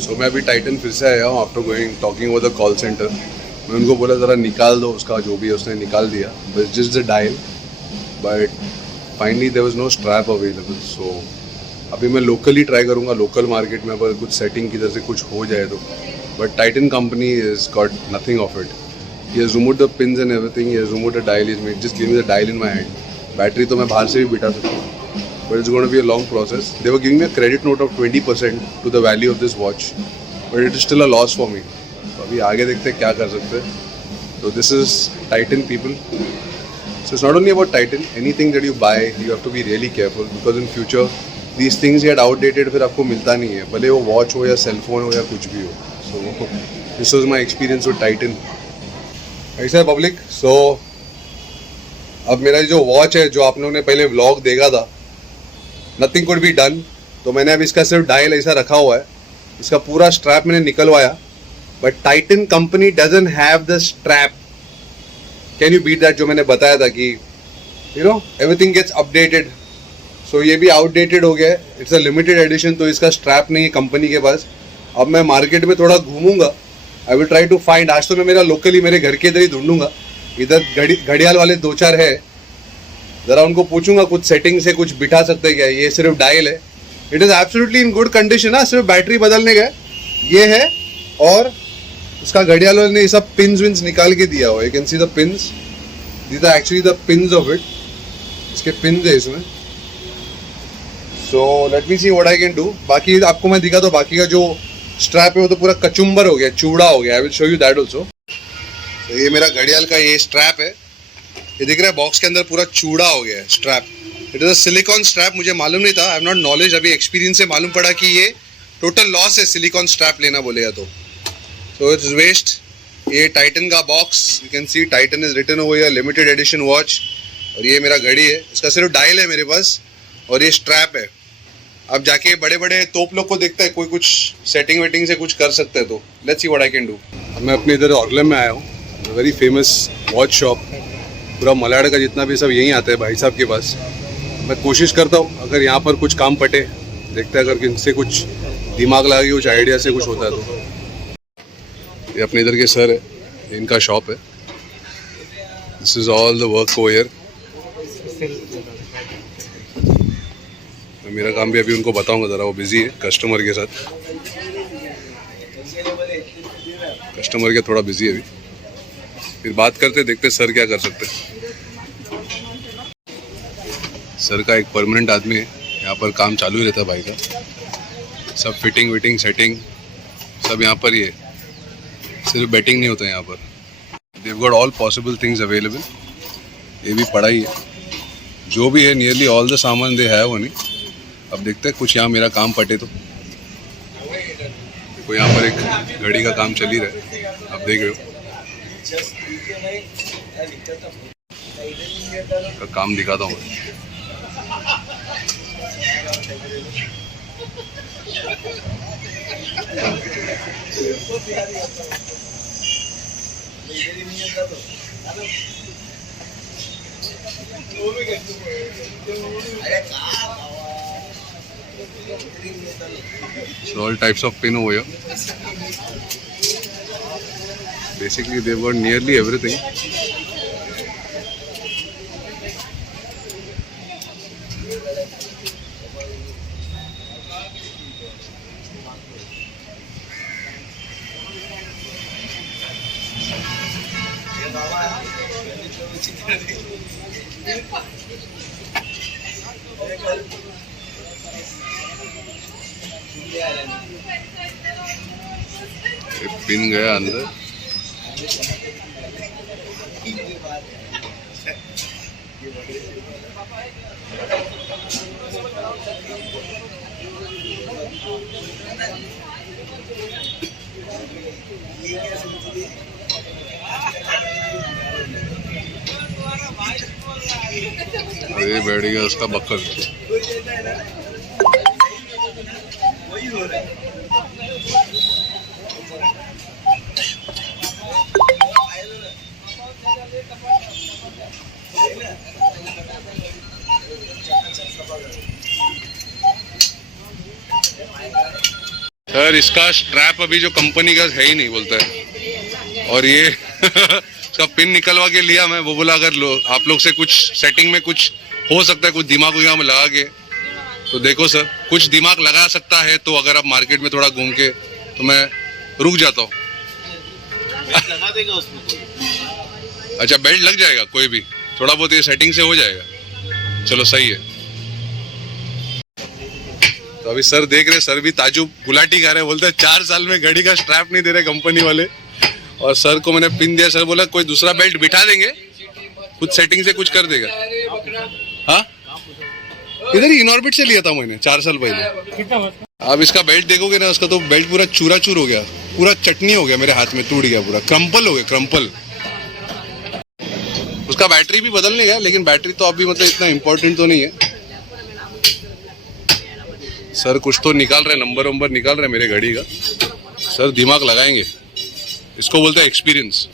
सो मैं अभी टाइटन फिर से आया हूँ after going talking over the call centre. मैं उनको बोला ज़रा निकाल दो उसका जो भी है, उसने निकाल दिया. बस just the dial, but finally there was no strap available. So अभी मैं लोकली ट्राई करूँगा, लोकल मार्केट में अगर कुछ सेटिंग किधर से कुछ हो जाए तो. But Titan company is got nothing of it. He has removed the pins and everything. He has removed the dial. He's made, just give me the dial in my hand. Battery तो मैं बाहर से भी बिठा सकता हूँ, but it's going to be a long process. They were giving me a credit note of 20% to the value of this watch, but it is still a loss for me. तो अभी आगे देखते हैं क्या कर सकते हैं. So this is Titan, people. So it's not only about Titan. Anything that you buy, you have to be really careful because in future these things get outdated. फिर आपको मिलता नहीं है, भले वो वॉच हो या सेल फोन हो या कुछ भी हो. So this was my experience with Titan. ऐसा है पब्लिक. सो अब मेरा जो वॉच है, जो आप लोगों ने पहले व्लॉग देखा था, नथिंग कुड बी डन. तो मैंने अब इसका सिर्फ डायल ऐसा रखा हुआ है. इसका पूरा स्ट्रैप मैंने निकलवाया, but Titan company doesn't have the strap. Can you beat that? जो मैंने बताया था कि you know everything gets updated. So ये भी आउटडेटेड हो गया है. इट्स अ लिमिटेड एडिशन, तो इसका स्ट्रैप नहीं है कंपनी के पास. अब मैं मार्केट में थोड़ा घूमूंगा. I will try to find. आज तो मैं मेरा लोकली मेरे घर के इधर ही ढूंढूंगा. इधर घड़ियाल वाले 2-4 है, ज़रा उनको पूछूंगा कुछ सेटिंग से कुछ बिठा सकते हैं क्या. ये सिर्फ डायल है. It is absolutely in good condition. हाँ, सिर्फ बैटरी बदलने गए ये है. और उसका घड़ियाल वाले ने ये सब पिन्स विन्स निकाल के दिया हुआ. You can see the pins. These are actually the pins of it. इसके पिन्स है इसमें. So let me see what I can do. बाकी आपको मैं दिखा दो. बाकी का जो स्ट्रैप है वो तो पूरा कचुम्बर हो गया, चूड़ा हो गया. I will show you that also. तो ये मेरा घड़ियाल का ये स्ट्रैप है. ये दिख रहा है बॉक्स के अंदर पूरा चूड़ा हो गया है strap. It is a silicone strap. मुझे मालूम नहीं था. I have not knowledge. अभी एक्सपीरियंस से मालूम पड़ा कि ये टोटल लॉस है सिलिकॉन स्ट्रैप लेना बोलेगा तो. So it's waste. ये टाइटन का box, you can see Titan is written over here, limited edition watch. और ये मेरा घड़ी है. इसका सिर्फ डायल है मेरे पास और ये स्ट्रैप है. अब जाके बड़े बड़े तोप लोग को देखता है कोई कुछ सेटिंग वेटिंग से कुछ कर सकते हैं तो let's see what I can do. मैं अपने इधर ऑर्गलम में आया हूँ. Very famous watch shop. पूरा मलाड का जितना भी सब यहीं आता है भाई साहब के पास. मैं कोशिश करता हूँ अगर यहाँ पर कुछ काम पटे, देखते हैं अगर इनसे कुछ दिमाग लगा के कुछ आइडिया से कुछ होता है तो. ये अपने इधर के सर है, इनका शॉप है. This is all the work over here. मेरा काम भी अभी उनको बताऊंगा. ज़रा वो बिजी है कस्टमर के साथ. कस्टमर के थोड़ा बिजी है अभी. फिर बात करते, देखते सर क्या कर सकते हैं. सर का एक परमानेंट आदमी है यहाँ पर, काम चालू ही रहता है भाई का. सब फिटिंग विटिंग सेटिंग सब यहाँ पर ही है. सिर्फ बैटिंग नहीं होता यहाँ पर. They've got all possible things available. ये भी पड़ा ही है. जो भी है नियरली ऑल द सामान दे है वो नहीं. अब देखते हैं कुछ यहाँ मेरा काम पटे तो. देखो यहाँ पर एक घड़ी का काम चल ही रहा है, आप देख रहे हो. का काम दिखाता हूँ. So all types of pin over here. Basically they've got nearly everything. Pin गया अंदर. ये बैठ गया उसका बक्कल. सर इसका स्ट्रैप अभी जो कंपनी का है ही नहीं बोलता है, और ये इसका पिन निकलवा के लिया मैं, वो बोला अगर आप लोग से कुछ सेटिंग में कुछ हो सकता है, कुछ दिमाग वगैरह में लगा के, तो देखो सर कुछ दिमाग लगा सकता है तो अगर आप मार्केट में थोड़ा घूम के, तो मैं रुक जाता हूँ। लगा देगा उसमें कोई? अच्छा बेल्ट लग जाएगा, कोई भी थोड़ा बहुत ये सेटिंग से हो जाएगा, चलो सही है। तो अभी सर देख रहे, सर भी ताजुब गुलाटी खा रहे, बोलते हैं 4 साल में घड़ी का स्ट्रैप नहीं दे रहे कंपनी वाले, और सर को मैंने पिन दिया, सर बोला कोई दूसरा बेल्ट बिठा देंगे, कुछ सेटिंग से कुछ कर देगा। हाँ इधर ही इनऑर्बिट से लिया था मैंने 4 साल पहले। अब इसका बेल्ट देखोगे ना, उसका तो बेल्ट पूरा चूरा चूर हो गया, पूरा चटनी हो गया मेरे हाथ में, टूट गया पूरा, क्रम्पल हो गया क्रम्पल। उसका बैटरी भी बदलने गया, लेकिन बैटरी तो अभी मतलब इतना इम्पोर्टेंट तो नहीं है। सर कुछ तो निकाल रहे, नंबर निकाल रहे मेरे घड़ी का, सर दिमाग लगाएंगे, इसको बोलते हैं एक्सपीरियंस,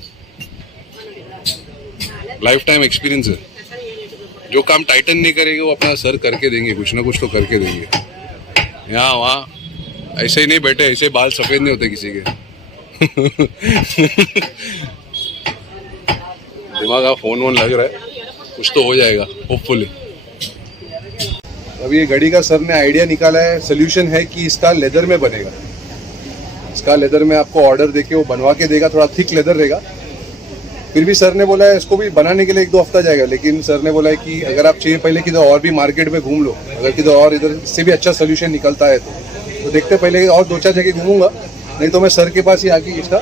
लाइफ टाइम एक्सपीरियंस है। जो काम टाइटन नहीं करेंगे वो अपना सर करके देंगे, कुछ ना कुछ तो करके देंगे। यहाँ वहाँ ऐसे ही नहीं बैठे, ऐसे बाल सफेद नहीं होते किसी के। दिमाग का फोन वोन लग रहा है, कुछ तो हो जाएगा होपफुली। अभी ये घड़ी का सर ने आइडिया निकाला है, सोल्यूशन है कि इसका लेदर में बनेगा। इसका लेदर में आपको ऑर्डर देके वो बनवा के देगा, थोड़ा थिक लेदर रहेगा। फिर भी सर ने बोला है इसको भी बनाने के लिए 1-2 हफ्ता जाएगा, लेकिन सर ने बोला है कि अगर आप चाहिए पहले किधर और भी मार्केट में घूम लो, अगर किधर और इधर से भी अच्छा सोल्यूशन निकलता है तो देखते पहले और 2-4 जगह घूमूंगा, नहीं तो मैं सर के पास ही आके इसका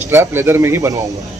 स्ट्रैप लेदर में ही बनवाऊंगा।